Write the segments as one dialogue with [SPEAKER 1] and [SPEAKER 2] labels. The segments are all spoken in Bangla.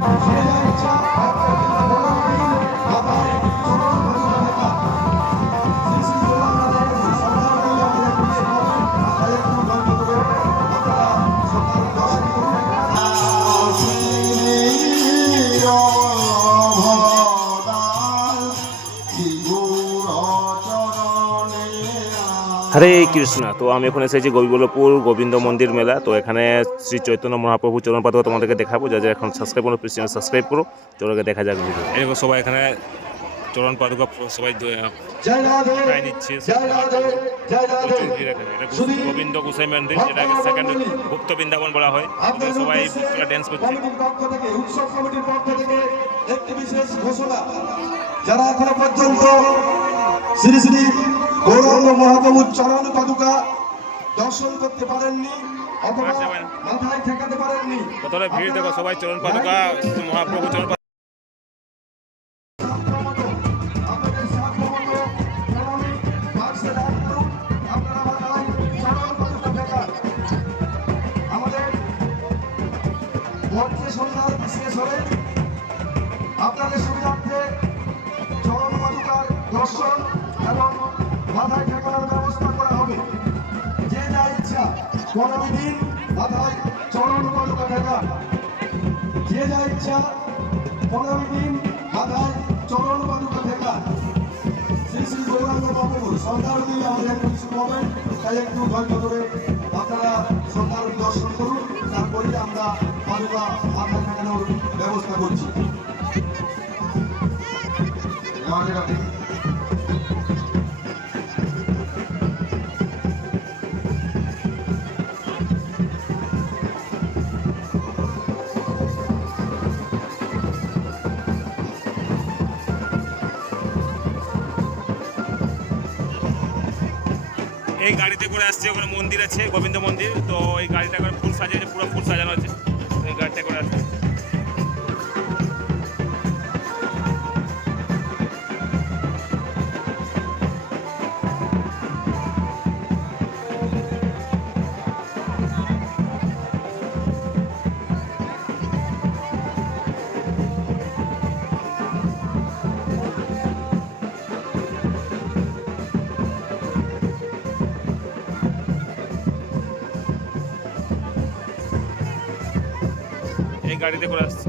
[SPEAKER 1] যে যা
[SPEAKER 2] হরে কৃষ্ণ। তো আমি এখন এসেছি গোবিবল্লভপুর গোবিন্দ মন্দির মেলা। তো এখানে শ্রী চৈতন্য মহাপ্রভু চরণ পাদুকা তোমাদেরকে দেখাবো। যা যা এখন সাবস্ক্রাইব করো প্লিজ সাবস্ক্রাইব করো। চলোকে দেখা যাক ভিডিও এরকম সবাই এখানে চরণ পাদুকা সবাই
[SPEAKER 1] জয় রাধে
[SPEAKER 2] নিচ্ছে
[SPEAKER 1] জয় রাধে জয় রাধে।
[SPEAKER 2] প্রচুর ভিড় এখানে। এটা গোবিন্দ গোসাই মন্দির যেটাকে সেকেন্ড গুপ্ত বৃন্দাবন বলা হয়। সবাই ড্যান্স করছে।
[SPEAKER 1] উৎসব কমিটির পক্ষ থেকে একটি বিশেষ ঘোষণা। যারা এখনও পর্যন্ত শ্রী শ্রী গৌরাঙ্গ মহাপ্রভুর চরণ পাদুকা দর্শন করতে পারেননি অথবা মাথায় ঠেকাতে পারেননি।
[SPEAKER 2] কতটা ভিড় দেখো সবাই চরণ পাদুকা মহাপ্রভু চরণ
[SPEAKER 1] আপনাদের দর্শন এবং মাথায় ঠেকানোর ব্যবস্থা করা হবে। যে যা ইচ্ছা পনেরো দিন মাথায় চরণ পাদুকা ঠেকান যে যা ইচ্ছা পনেরো দিন মাথায় চরণ পাদুকা ঠেকান শ্রী শ্রী গৌরাঙ্গ বাবু সন্ধ্যার দিন আমাদের কিছু পাবেন তাই একটু ধৈর্য ধরে আপনারা সন্ধ্যার দর্শন করুন তারপরে আমরা পাদুকা মাথায় ঠেকানোর ব্যবস্থা করছি। রাধে।
[SPEAKER 2] এই গাড়িতে করে আসছে ওখানে মন্দির আছে, গোবিন্দ মন্দির, তো এই গাড়িটা করে ফুল সাজিয়েছে, পুরো ফুল সাজানো আছে। এই গাড়িটা করে আসছে। এই গাড়িতে করে আসছে।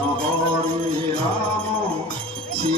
[SPEAKER 3] হরে রাম শ্রী